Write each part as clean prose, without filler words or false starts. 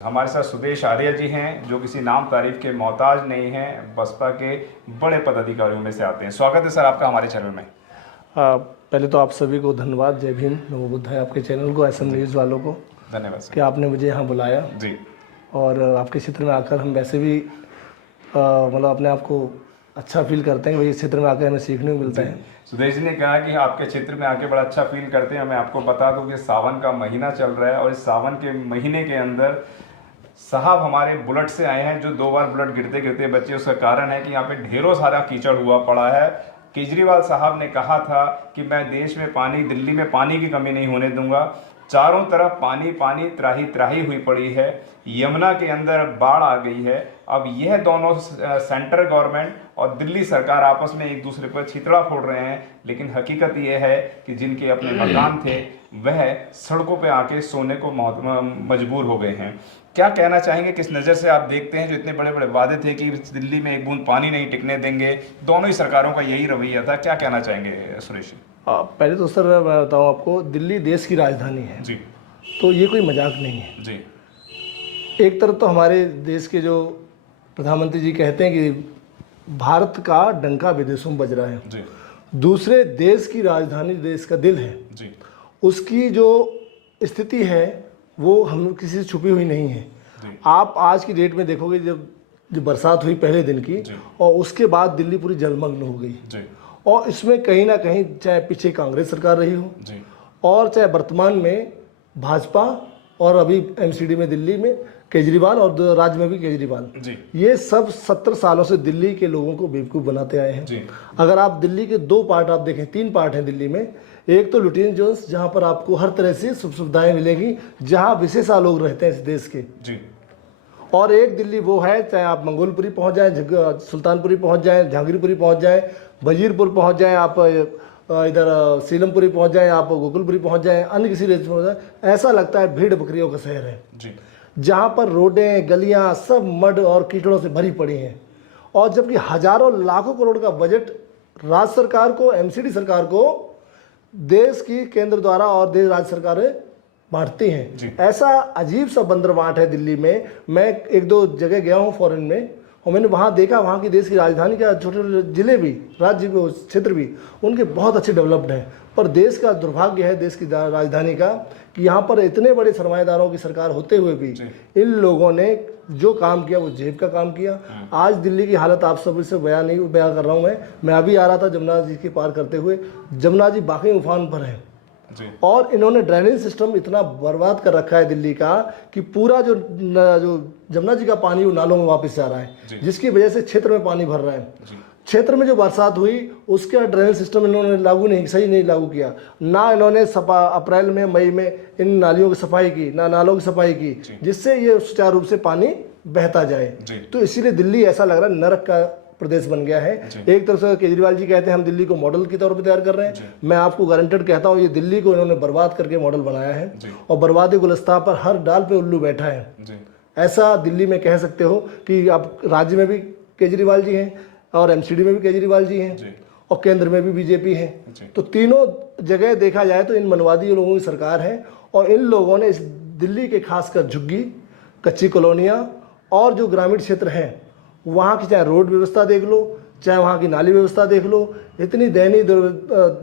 हमारे साथ सुदेश आर्य जी हैं जो किसी नाम तारीफ के मोहताज नहीं हैं, बसपा के बड़े पदाधिकारियों में से आते हैं। स्वागत है सर आपका हमारे चैनल में। पहले तो आप सभी को धन्यवाद। जय भीम, नमो बुद्धाय। आपके चैनल को, एसएम न्यूज़ वालों को धन्यवाद सर कि आपने मुझे यहाँ बुलाया जी। और आपके क्षेत्र में आकर हम वैसे भी मतलब अपने आप को अच्छा फील करते हैं कि भाई इस क्षेत्र में आकर हमें सीखने को मिलता है। सुदेश जी ने कहा कि आपके क्षेत्र में आके बड़ा अच्छा फील करते हैं। मैं आपको बता दूं कि सावन का महीना चल रहा है और इस सावन के महीने के अंदर साहब हमारे बुलेट से आए हैं जो 2 बार बुलेट गिरते गिरते बचे। उसका कारण है कि यहाँ पे ढेरों सारा कीचड़ हुआ पड़ा है। केजरीवाल साहब ने कहा था कि मैं देश में पानी, दिल्ली में पानी की कमी नहीं होने दूंगा। चारों तरफ पानी पानी, त्राही त्राही हुई पड़ी है। यमुना के अंदर बाढ़ आ गई है। अब यह दोनों सेंट्रल गवर्नमेंट और दिल्ली सरकार आपस में एक दूसरे पर छितड़ा फोड़ रहे हैं, लेकिन हकीकत यह है कि जिनके अपने मकान थे वह सड़कों पे आके सोने को मजबूर हो गए हैं। क्या कहना चाहेंगे, किस नज़र से आप देखते हैं जो इतने बड़े बड़े वादे थे कि दिल्ली में एक बूंद पानी नहीं टिकने देंगे, दोनों ही सरकारों का यही रवैया था। क्या कहना चाहेंगे सुरेश? पहले तो सर मैं बताऊँ आपको, दिल्ली देश की राजधानी है जी, तो ये कोई मजाक नहीं है जी। एक तरफ तो हमारे देश के जो प्रधानमंत्री जी कहते हैं कि भारत का डंका विदेशों में बज रहा है जी, दूसरे देश की राजधानी, देश का दिल है जी, उसकी जो स्थिति है वो हम किसी से छुपी हुई नहीं है। आप आज की डेट में देखोगे जब बरसात हुई पहले दिन की और उसके बाद दिल्ली पूरी जलमग्न हो गई जी, और इसमें कहीं ना कहीं चाहे पीछे कांग्रेस सरकार रही हो जी, और चाहे वर्तमान में भाजपा और अभी एमसीडी में दिल्ली में केजरीवाल और राज्य में भी केजरीवाल, ये सब 70 सालों से दिल्ली के लोगों को बेवकूफ़ बनाते आए हैं। अगर आप दिल्ली के 2 पार्ट आप देखें, 3 पार्ट हैं दिल्ली में। एक तो लुटियन जोन्स, जहाँ पर आपको हर तरह से सुख सुविधाएं मिलेंगी, जहाँ विशेषा लोग रहते हैं इस देश के जी। और एक दिल्ली वो है, चाहे आप मंगोलपुरी पहुँच जाएँ, सुल्तानपुरी पहुँच जाएँ, जहांगीरपुरी पहुँच जाएँ, वजीरपुर पहुँच जाएँ, आप इधर सीलमपुरी पहुँच जाएँ, आप गोकुलपुरी पहुँच जाएँ, अन्य किसी रेंज पहुँच जाएँ, ऐसा लगता है भेड़ बकरियों का शहर है जी। जहाँ पर रोडें, गलियाँ सब मड और कीचड़ों से भरी पड़ी हैं। और जबकि हजारों लाखों करोड़ का बजट राज्य सरकार को, एमसीडी सरकार को देश की केंद्र द्वारा और देश राज्य सरकारें बांटती हैं। ऐसा अजीब सा बंदरबांट है दिल्ली में। मैं 1-2 जगह गया हूँ फॉरेन में और मैंने वहाँ देखा, वहाँ की देश की राजधानी का छोटे छोटे जिले भी, राज्य भी, क्षेत्र भी उनके बहुत अच्छे डेवलप्ड हैं। पर देश का दुर्भाग्य है देश की राजधानी का कि यहाँ पर इतने बड़े सरमाएदारों की सरकार होते हुए भी इन लोगों ने जो काम किया वो जेब का काम किया। आज दिल्ली की हालत आप सब से बयान कर रहा हूँ। मैं अभी आ रहा था जमुना जी के पार करते हुए, जमुना जी बाकी उफान पर है और इन्होंने ड्रेनेज सिस्टम इतना बर्बाद कर रखा है दिल्ली का कि पूरा जो जमुना जी का पानी वो नालों में वापस जा रहा है, जिसकी वजह से क्षेत्र में पानी भर रहा है। क्षेत्र में जो बरसात हुई उसका ड्रेनेज सिस्टम इन्होंने सही नहीं लागू किया। ना इन्होंने अप्रैल में, मई में इन नालियों की सफाई की, ना नालों की सफाई की, जिससे ये सुचारू रूप से पानी बहता जाए। तो इसीलिए दिल्ली ऐसा लग रहा है नरक का प्रदेश बन गया है। एक तरफ से केजरीवाल जी कहते हैं हम दिल्ली को मॉडल के तौर पर तैयार कर रहे हैं। मैं आपको गारंटेड कहता हूँ ये दिल्ली को इन्होंने बर्बाद करके मॉडल बनाया है और बर्बादी गुलस्ता पर हर डाल पे उल्लू बैठा है। ऐसा दिल्ली में कह सकते हो कि अब राज्य में भी केजरीवाल जी हैं और एमसीडी में भी केजरीवाल जी हैं और केंद्र में भी बीजेपी है। तो तीनों जगह देखा जाए तो इन मनवादी लोगों की सरकार है और इन लोगों ने इस दिल्ली के खासकर झुग्गी, कच्ची कॉलोनियाँ और जो ग्रामीण क्षेत्र हैं वहाँ की चाहे रोड व्यवस्था देख लो, चाहे वहाँ की नाली व्यवस्था देख लो, इतनी दयनीय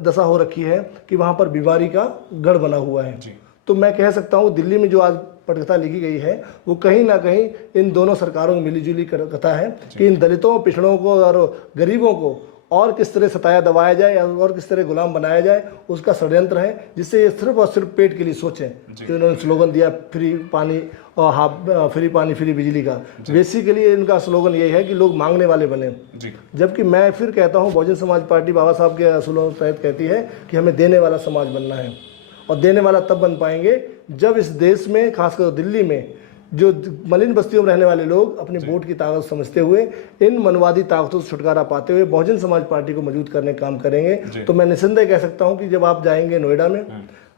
दशा हो रखी है कि वहाँ पर बीमारी का गढ़ बना हुआ है। तो मैं कह सकता हूँ दिल्ली में जो आज पटकथा लिखी गई है वो कहीं ना कहीं इन दोनों सरकारों की मिलीजुली कथा है कि इन दलितों, पिछड़ों को और गरीबों को और किस तरह सताया दबाया जाए और किस तरह गुलाम बनाया जाए, उसका षड्यंत्र है जिससे ये सिर्फ और सिर्फ पेट के लिए सोचें। कि उन्होंने स्लोगन दिया फ्री पानी और फ्री पानी फ्री बिजली का, बेसिकली इनका स्लोगन यही है कि लोग मांगने वाले बने। जबकि मैं फिर कहता हूँ बहुजन समाज पार्टी बाबा साहब के असूलों के तहत कहती है कि हमें देने वाला समाज बनना है और देने वाला तब बन पाएंगे जब इस देश में, खासकर दिल्ली में, जो मलिन बस्तियों में रहने वाले लोग अपनी वोट की ताकत समझते हुए इन मनवादी ताकतों से छुटकारा पाते हुए बहुजन समाज पार्टी को मजबूत करने का काम करेंगे। तो मैं निस्संदेह कह सकता हूं कि जब आप जाएंगे नोएडा में,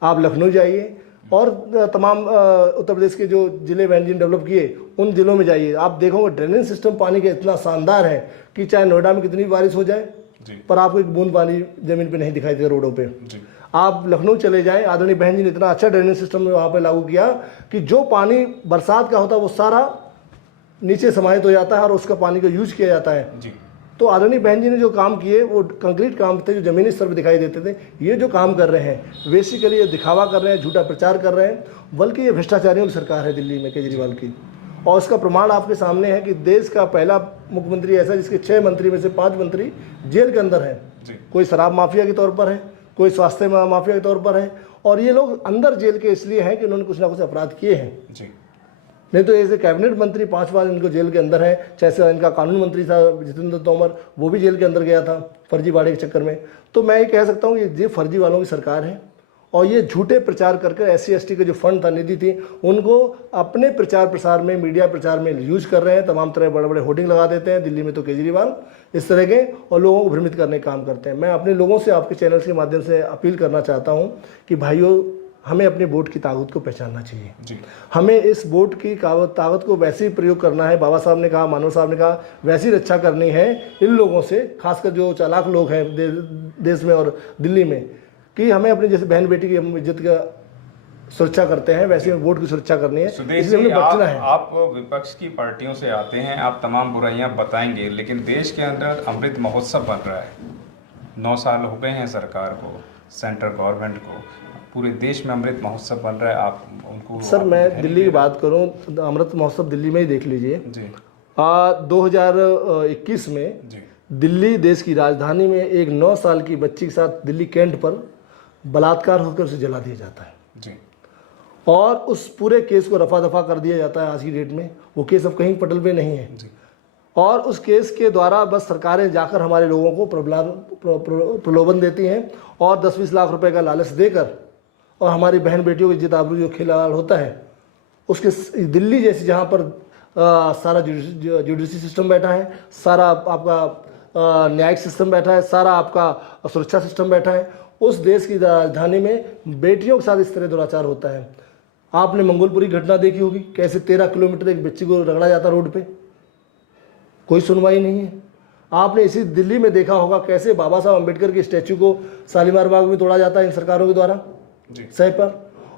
आप लखनऊ जाइए और तमाम उत्तर प्रदेश के जो जिले मैंने डेवलप किए उन जिलों में जाइए, आप देखोगे ड्रेनेज सिस्टम पानी का इतना शानदार है कि चाहे नोएडा में कितनी भी बारिश हो जाए पर आपको एक बूंद पानी जमीन पे नहीं दिखाई देगा रोडों पे। आप लखनऊ चले जाएं, आदरणीय बहन जी ने इतना अच्छा ड्रेनेज सिस्टम वहाँ पे लागू किया कि जो पानी बरसात का होता है वो सारा नीचे समाहित हो जाता है और उसका पानी का यूज किया जाता है जी। तो आदरणीय बहन जी ने जो काम किए वो कंक्रीट काम थे, जो जमीनी स्तर पर दिखाई देते थे। ये जो काम कर रहे हैं बेसिकली ये दिखावा कर रहे हैं, झूठा प्रचार कर रहे हैं, बल्कि ये भ्रष्टाचारियों की सरकार है दिल्ली में केजरीवाल की। और उसका प्रमाण आपके सामने है कि देश का पहला मुख्यमंत्री ऐसा जिसके 6 मंत्री में से 5 मंत्री जेल के अंदर हैं। कोई शराब माफिया के तौर पर है, कोई स्वास्थ्य माफिया के तौर पर है, और ये लोग अंदर जेल के इसलिए हैं कि उन्होंने कुछ ना कुछ अपराध किए हैं। नहीं तो ऐसे कैबिनेट मंत्री 5 बार इनको जेल के अंदर है। जैसे इनका कानून मंत्री था जितेंद्र तोमर, वो भी जेल के अंदर गया था फर्जीवाड़े के चक्कर में। तो मैं ये कह सकता हूँ ये फर्जी वालों की सरकार है और ये झूठे प्रचार करके SC/ST के जो फंड था, निधि थी, उनको अपने प्रचार प्रसार में, मीडिया प्रचार में यूज कर रहे हैं। तमाम तरह बड़े बड़े होर्डिंग लगा देते हैं दिल्ली में तो केजरीवाल इस तरह के, और लोगों को भ्रमित करने का काम करते हैं। मैं अपने लोगों से आपके चैनल के माध्यम से अपील करना चाहता हूँ कि भाइयों, हमें अपने वोट की ताकत को पहचानना चाहिए जी। हमें इस वोट की ताकत को वैसे ही प्रयोग करना है, बाबा साहब ने कहा, मानव साहब ने कहा, वैसी रक्षा करनी है इन लोगों से, खासकर जो चालाक लोग हैं देश में और दिल्ली में, कि हमें अपनी जैसे बहन बेटी की हम इज्जत का सुरक्षा करते हैं वैसे वोट की सुरक्षा करनी है, इसलिए हमें बचना है। आप विपक्ष की पार्टियों से आते हैं, आप तमाम बुराइयां बताएंगे, लेकिन देश के अंदर अमृत महोत्सव बन रहा है। 9 साल हो गए हैं सरकार को, सेंट्रल गवर्नमेंट को, पूरे देश में अमृत महोत्सव बन रहा है। आप उनको सर मैं दिल्ली की बात करूं तो अमृत महोत्सव दिल्ली में ही देख लीजिए जी। 2021 में जी। दिल्ली देश की राजधानी में एक 9 साल की बच्ची के साथ दिल्ली कैंट पर बलात्कार होकर उसे जला दिया जाता है जी। और उस पूरे केस को रफा दफा कर दिया जाता है आज की डेट में। वो केस अब कहीं पटल पे नहीं है जी। और उस केस के द्वारा बस सरकारें जाकर हमारे लोगों को प्रलोभन देती हैं और 10-20 लाख रुपए का लालच देकर, और हमारी बहन बेटियों की इज्जत आबरू जो खिलवाड़ होता है उसके, दिल्ली जैसी जहाँ पर सारा जुडिशरी सिस्टम बैठा है, सारा आपका न्यायिक सिस्टम बैठा है, सारा आपका सुरक्षा सिस्टम बैठा है, उस देश की राजधानी में बेटियों के साथ इस तरह दुराचार होता है। आपने मंगोलपुरी घटना देखी होगी, कैसे 13 किलोमीटर एक बच्ची को रगड़ा जाता रोड पे, कोई सुनवाई नहीं है। आपने इसी दिल्ली में देखा होगा कैसे बाबा साहब अम्बेडकर के स्टैचू को शालीमार बाग में तोड़ा जाता है इन सरकारों के द्वारा सही पर,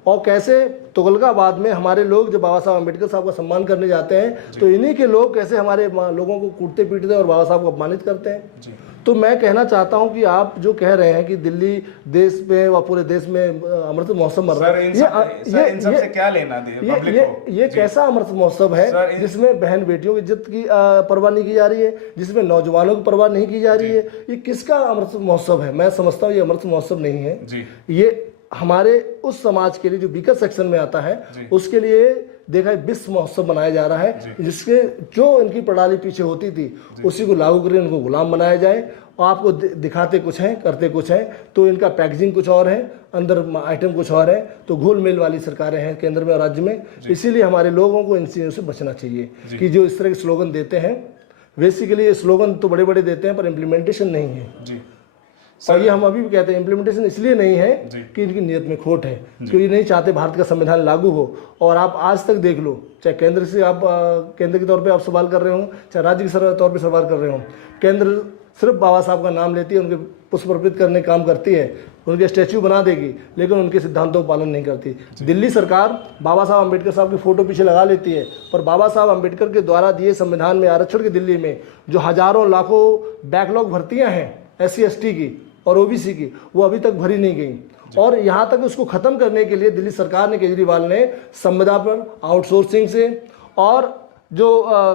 और कैसे तुगलकाबाद में हमारे लोग जब बाबा साहब अम्बेडकर साहब का सम्मान करने जाते हैं तो इन्हीं के लोग कैसे हमारे लोगों को कूटते पीटते हैं और बाबा साहब को अपमानित करते हैं। तो मैं कहना चाहता हूं कि आप जो कह रहे हैं कि दिल्ली देश में व पूरे देश में अमृत महोत्सव मर रहा है, ये क्या लेना दे? ये कैसा अमृत महोत्सव है जिसमें बहन बेटियों की इज्जत की परवाह नहीं की जा रही है, जिसमें नौजवानों की परवाह नहीं की जा रही है? ये किसका अमृत महोत्सव है? मैं समझता हूँ ये अमृत महोत्सव नहीं है, ये हमारे उस समाज के लिए जो बीकर सेक्शन में आता है उसके लिए देखा विश्व महोत्सव बनाया जा रहा है, जिसके जो इनकी प्रणाली पीछे होती थी उसी को लागू करें, उनको गुलाम बनाया जाए। और आपको दिखाते कुछ हैं, करते कुछ हैं, तो इनका पैकेजिंग कुछ और है, अंदर आइटम कुछ और है। तो घोल मेल वाली सरकारें हैं केंद्र में और राज्य में, इसीलिए हमारे लोगों को इन चीज़ों से बचना चाहिए कि जो इस तरह के स्लोगन देते हैं, बेसिकली ये स्लोगन तो बड़े बड़े देते हैं पर इम्प्लीमेंटेशन नहीं है। और ये हम अभी भी कहते हैं इम्प्लीमेंटेशन इसलिए नहीं है कि इनकी नीयत में खोट है, क्योंकि नहीं चाहते भारत का संविधान लागू हो। और आप आज तक देख लो, चाहे केंद्र से आप केंद्र के तौर पे आप सवाल कर रहे हो, चाहे राज्य के तौर पे सवाल कर रहे हो, केंद्र सिर्फ बाबा साहब का नाम लेती है, उनके पुष्प अर्पित करने का काम करती है, उनके स्टैच्यू बना देगी, लेकिन उनके सिद्धांतों का पालन नहीं करती। दिल्ली सरकार बाबा साहब अम्बेडकर साहब की फोटो पीछे लगा लेती है, पर बाबा साहब अम्बेडकर के द्वारा दिए संविधान में आरक्षण की दिल्ली में जो हजारों लाखों बैकलॉग भर्तियाँ हैं SC/ST की और OBC की, वो अभी तक भरी नहीं गई। और यहाँ तक उसको ख़त्म करने के लिए दिल्ली सरकार ने, केजरीवाल ने संविदा पर आउटसोर्सिंग से और जो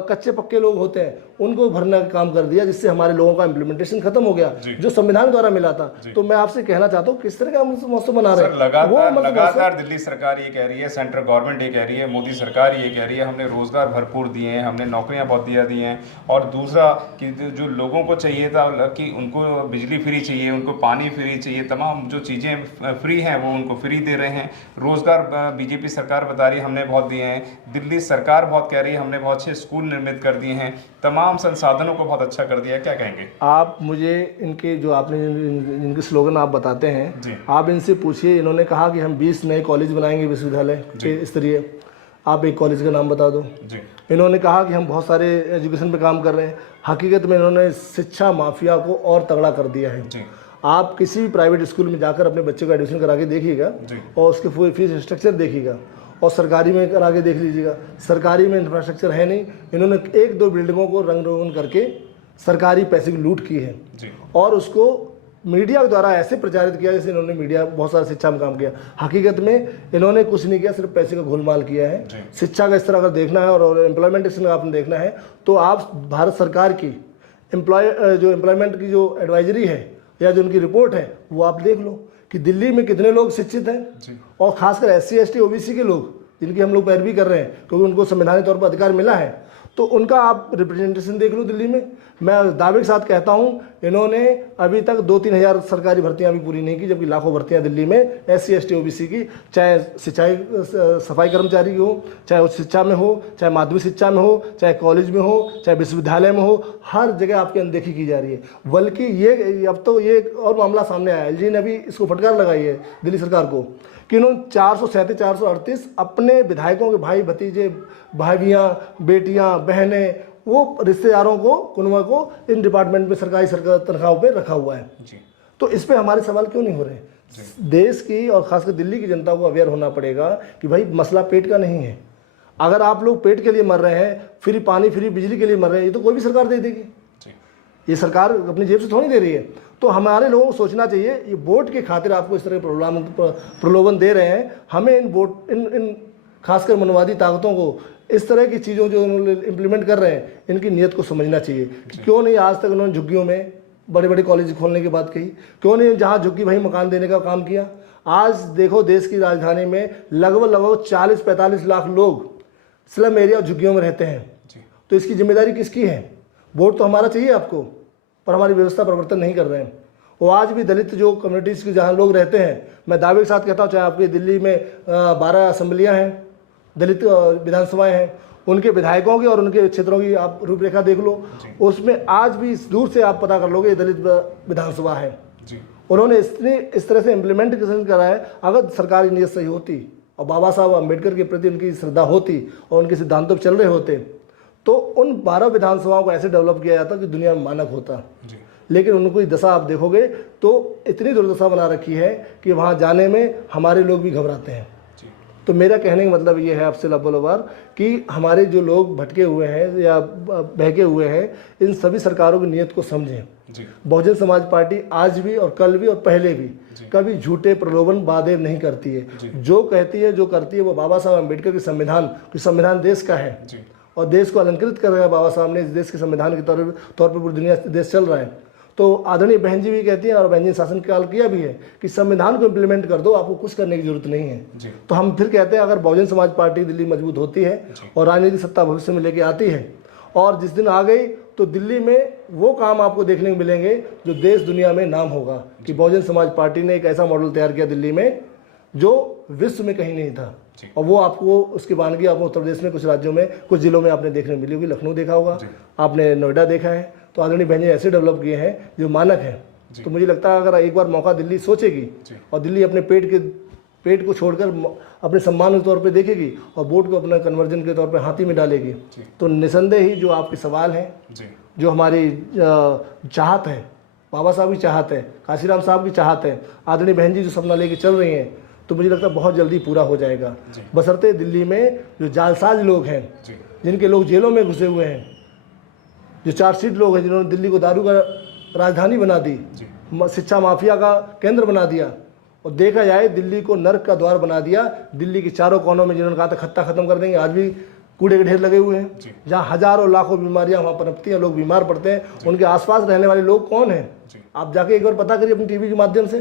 कच्चे पक्के लोग होते हैं उनको भरने का काम कर दिया, जिससे हमारे लोगों का इम्प्लीमेंटेशन खत्म हो गया जो संविधान द्वारा मिला था। तो मैं आपसे कहना चाहता हूँ किस तरह का मौसम बना रहे हैं। लगातार दिल्ली सरकार ये कह रही है, सेंट्रल गवर्नमेंट ये कह रही है, मोदी सरकार ये कह रही है हमने रोजगार भरपूर दिए हैं, हमने नौकरियां बहुत दी हैं, और दूसरा कि जो लोगों को चाहिए था कि उनको बिजली फ्री चाहिए, उनको पानी फ्री चाहिए, तमाम जो चीज़ें फ्री हैं वो उनको फ्री दे रहे हैं। रोजगार BJP सरकार बता रही है हमने बहुत दिए हैं, दिल्ली सरकार बहुत कह रही है हमने बहुत अच्छे स्कूल निर्मित कर दिए हैं, तमाम संसाधनों को बहुत अच्छा कर दिया है। क्या कहेंगे आप? मुझे इनके जो आपने इनके स्लोगन आप बताते हैं, आप इनसे पूछिए। इन्होंने कहा कि हम 20 नए कॉलेज बनाएंगे विश्वविद्यालय के स्तरीय, आप एक कॉलेज का नाम बता दो। इन्होंने कहा कि हम बहुत सारे एजुकेशन पे काम कर रहे हैं, हकीकत में इन्होंने शिक्षा माफिया को और तगड़ा कर दिया है। आप किसी भी प्राइवेट स्कूल में जाकर अपने बच्चे को एडमिशन करा के देखिएगा और उसके पूरे फीस स्ट्रक्चर देखिएगा, और सरकारी में करा के देख लीजिएगा, सरकारी में इंफ्रास्ट्रक्चर है नहीं। इन्होंने 1-2 बिल्डिंगों को रंग रोगन करके सरकारी पैसे की लूट की है और उसको मीडिया के द्वारा ऐसे प्रचारित किया जैसे इन्होंने मीडिया बहुत सारा शिक्षा में काम किया। हकीकत में इन्होंने कुछ नहीं किया, सिर्फ पैसे का घोलमाल किया है। शिक्षा का स्तर अगर देखना है और एम्प्लॉयमेंटेशन आपने देखना है तो आप भारत सरकार की एम्प्लॉयमेंट की जो एडवाइजरी है या जो उनकी रिपोर्ट है वो आप देख लो कि दिल्ली में कितने लोग शिक्षित हैं, और खासकर SC ST OBC के लोग जिनकी हम लोग पैरवी कर रहे हैं क्योंकि उनको संवैधानिक तौर पर अधिकार मिला है, तो उनका आप रिप्रेजेंटेशन देख लो दिल्ली में। मैं दावे के साथ कहता हूं इन्होंने अभी तक 2-3 हज़ार सरकारी भर्तियां भी पूरी नहीं की, जबकि लाखों भर्तियां दिल्ली में SC ST OBC की, चाहे सिंचाई सफाई कर्मचारी की हो, चाहे उच्च शिक्षा में हो, चाहे माध्यमिक शिक्षा में हो, चाहे कॉलेज में हो, चाहे विश्वविद्यालय में हो, हर जगह आपकी अनदेखी की जा रही है। बल्कि ये अब तो ये और मामला सामने आया है, LG ने अभी इसको फटकार लगाई है दिल्ली सरकार को कि उन्होंने 437-438 अपने विधायकों के भाई भतीजे, भाभियाँ, बेटियाँ, बहनें, वो रिश्तेदारों को, कुनबा को इन डिपार्टमेंट में सरकारी तनख्वाहों पे रखा हुआ है। तो इस पे हमारे सवाल क्यों नहीं हो रहे? देश की और खासकर दिल्ली की जनता को अवेयर होना पड़ेगा कि भाई मसला पेट का नहीं है। अगर आप लोग पेट के लिए मर रहे हैं, फ्री पानी फ्री बिजली के लिए मर रहे हैं, ये तो कोई भी सरकार दे देगी, ये सरकार अपनी जेब से थोड़ी दे रही है। तो हमारे लोगों को सोचना चाहिए, ये वोट की खातिर आपको इस तरह के प्रलोभन दे रहे हैं, हमें इन खासकर मनवादी ताकतों को इस तरह की चीज़ों जो उन्होंने इम्प्लीमेंट कर रहे हैं इनकी नीयत को समझना चाहिए। क्यों नहीं आज तक उन्होंने झुग्गियों में बड़े बड़े कॉलेज खोलने की बात कही, क्यों नहीं जहाँ झुग्गी भाई मकान देने का काम किया। आज देखो देश की राजधानी में लगभग 40-45 लाख लोग स्लम एरिया और झुग्गियों में रहते हैं, तो इसकी जिम्मेदारी किसकी है? वोट तो हमारा चाहिए आपको, पर हमारी व्यवस्था परिवर्तन नहीं कर रहे हैं। वो आज भी दलित जो कम्युनिटीज़ के जहाँ लोग रहते हैं, मैं दावे के साथ कहता हूँ, चाहे आपकी दिल्ली में 12 असेंबलियाँ हैं, दलित विधानसभाएं हैं, उनके विधायकों की और उनके क्षेत्रों की आप रूपरेखा देख लो, उसमें आज भी दूर से आप पता कर लोगे ये दलित विधानसभा है। उन्होंने इस तरह से इम्प्लीमेंटेशन करा है। अगर सरकारी नीयत सही होती और बाबा साहब अम्बेडकर के प्रति उनकी श्रद्धा होती और उनके सिद्धांतों पर चल रहे होते तो उन 12 विधानसभाओं को ऐसे डेवलप किया जाता कि दुनिया में मानक होता। लेकिन उनको दशा आप देखोगे तो इतनी दुर्दशा बना रखी है कि वहाँ जाने में हमारे लोग भी घबराते हैं। तो मेरा कहने का मतलब ये है आपसे लबोलबार कि हमारे जो लोग भटके हुए हैं या बहके हुए हैं, इन सभी सरकारों की नीयत को समझें। बहुजन समाज पार्टी आज भी और कल भी और पहले भी कभी झूठे प्रलोभन वादे नहीं करती है। जो कहती है, जो करती है, वो बाबा साहब अम्बेडकर के संविधान देश का है और देश को अलंकृत कर रहा है बाबा साहब ने। इस देश के संविधान के तौर पर पूरी दुनिया देश चल रहा है। तो आदरणीय बहन जी भी कहती हैं और बहन जी ने शासन काल किया भी है कि संविधान को इम्प्लीमेंट कर दो, आपको कुछ करने की जरूरत नहीं है। तो हम फिर कहते हैं अगर बहुजन समाज पार्टी दिल्ली मजबूत होती है और राजनीतिक सत्ता भविष्य में लेके आती है और जिस दिन आ गई तो दिल्ली में वो काम आपको देखने को मिलेंगे जो देश दुनिया में नाम होगा कि बहुजन समाज पार्टी ने एक ऐसा मॉडल तैयार किया दिल्ली में जो विश्व में कहीं नहीं था। और वो आपको उसकी वानगी आपको उत्तर प्रदेश में कुछ राज्यों में, कुछ जिलों में आपने देखने मिली होगी। लखनऊ देखा होगा, आपने नोएडा देखा है। तो आदरणीय बहन जी ऐसे डेवलप किए हैं जो मानक हैं। तो मुझे लगता है अगर एक बार मौका दिल्ली सोचेगी और दिल्ली अपने पेट को छोड़कर अपने सम्मान के तौर पे देखेगी और वोट को अपना कन्वर्जन के तौर पे हाथी में डालेगी, तो निसंदेह ही जो आपके सवाल हैं, जो हमारी चाहत है, बाबा साहब की चाहत है, काशीराम साहब की चाहत है, आदरणीय बहन जी जो सपना लेके चल रही हैं, तो मुझे लगता है बहुत जल्दी पूरा हो जाएगा। बशर्ते दिल्ली में जो जालसाज लोग हैं, जिनके लोग जेलों में घुसे हुए हैं, जो चार्जशीट लोग हैं जिन्होंने दिल्ली को दारू का राजधानी बना दी, शिक्षा माफिया का केंद्र बना दिया और देखा जाए दिल्ली को नर्क का द्वार बना दिया। दिल्ली के चारों कोनों में जिन्होंने कहा था खत्ता खत्म कर देंगे, आज भी कूड़े के ढेर लगे हुए हैं। जहाँ हजारों लाखों बीमारियां वहाँ पनपती हैं, लोग बीमार पड़ते हैं। उनके आसपास रहने वाले लोग कौन हैं? आप जाके एक बार पता करिए अपनी टीवी के माध्यम से,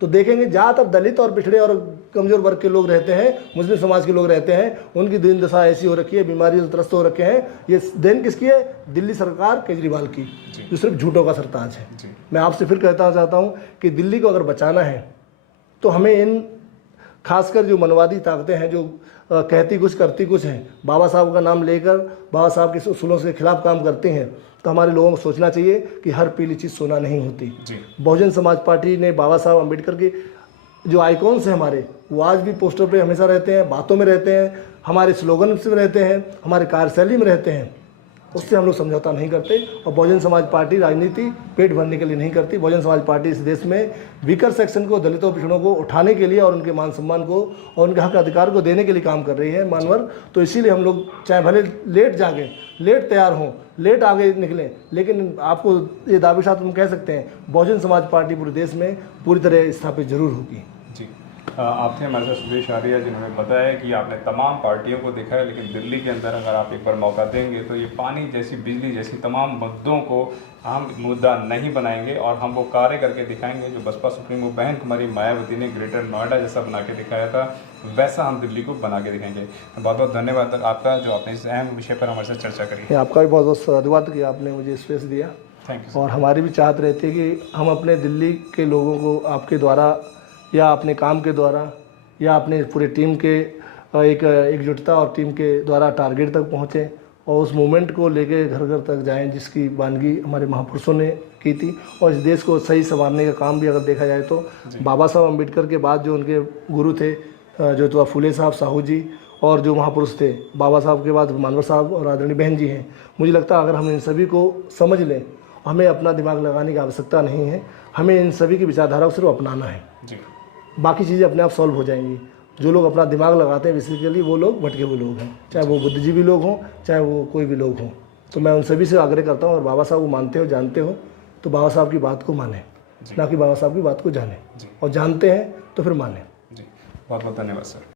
तो देखेंगे ज़्यादातर दलित और पिछड़े और कमजोर वर्ग के लोग रहते हैं, मुस्लिम समाज के लोग रहते हैं। उनकी दिन दशा ऐसी हो रखी है, बीमारी से त्रस्त हो रखे हैं। ये देन किसकी है? दिल्ली सरकार केजरीवाल की, जो सिर्फ झूठों का सरताज है। मैं आपसे फिर कहता चाहता हूँ कि दिल्ली को अगर बचाना है तो हमें इन खासकर जो मनवादी ताकतें हैं जो कहती कुछ करती कुछ हैं, बाबा साहब का नाम लेकर बाबा साहब के उसूलों के खिलाफ काम करते हैं, तो हमारे लोगों को सोचना चाहिए कि हर पीली चीज़ सोना नहीं होती। बहुजन समाज पार्टी ने बाबा साहब अम्बेडकर के जो आइकॉन्स हैं हमारे, वो आज भी पोस्टर पे हमेशा रहते हैं, बातों में रहते हैं, हमारे स्लोगन में रहते हैं, हमारे कार्यशैली में रहते हैं। उससे हम लोग समझौता नहीं करते। और बहुजन समाज पार्टी राजनीति पेट भरने के लिए नहीं करती। बहुजन समाज पार्टी इस देश में वीकर सेक्शन को, दलितों पिछड़ों को उठाने के लिए और उनके मान सम्मान को और उनके हक अधिकार को देने के लिए काम कर रही है मानवर। तो इसीलिए हम लोग चाहे भले लेट जागे, लेट तैयार हों, लेट आगे निकलें, लेकिन आपको ये दावे के साथ हम कह सकते हैं बहुजन समाज पार्टी पूरे देश में पूरी तरह स्थापित जरूर होगी। जी, आप थे हमारे साथ सुरेश आर्या, जिन्होंने बताया कि आपने तमाम पार्टियों को देखा है, लेकिन दिल्ली के अंदर अगर आप एक बार मौका देंगे तो ये पानी जैसी, बिजली जैसी तमाम मुद्दों को हम मुद्दा नहीं बनाएंगे और हम वो कार्य करके दिखाएंगे जो बसपा सुप्रीमो बहन कुमारी मायावती ने ग्रेटर नोएडा जैसा बना के दिखाया था, वैसा हम दिल्ली को बना के दिखाएंगे। बहुत बहुत धन्यवाद आपका जो आपने इस अहम विषय पर हमारे साथ चर्चा करी। आपका भी बहुत बहुत धन्यवाद कि आपने मुझे स्पेस दिया। Thank you. और हमारी भी चाहत रहती है कि हम अपने दिल्ली के लोगों को आपके द्वारा या अपने काम के द्वारा या अपने पूरे टीम के एक एकजुटता और टीम के द्वारा टारगेट तक पहुँचें और उस मूवमेंट को लेके घर घर तक जाएं जिसकी वानगी हमारे महापुरुषों ने की थी। और इस देश को सही संवारने का काम भी अगर देखा जाए तो बाबा साहब अम्बेडकर के बाद जो उनके गुरु थे, जो तो फुले साहब, साहू जी और जो महापुरुष थे, बाबा साहब के बाद मानवर साहब और आदरणीय बहन जी हैं। मुझे लगता है अगर हम इन सभी को समझ लें, हमें अपना दिमाग लगाने की आवश्यकता नहीं है, हमें इन सभी की विचारधारा को सिर्फ अपनाना है। बाकी चीज़ें अपने आप सॉल्व हो जाएंगी। जो लोग अपना दिमाग लगाते हैं बेसिकली वो लोग भटके हुए लोग हैं, चाहे वो बुद्धिजीवी लोग हों, चाहे वो कोई भी लोग हों। तो मैं उन सभी से आग्रह करता हूँ, और बाबा साहब को मानते हो, जानते हो, तो बाबा साहब की बात को माने, ना कि बाबा साहब की बात को जाने, और जानते हैं तो फिर माने। जी, बहुत बहुत धन्यवाद सर।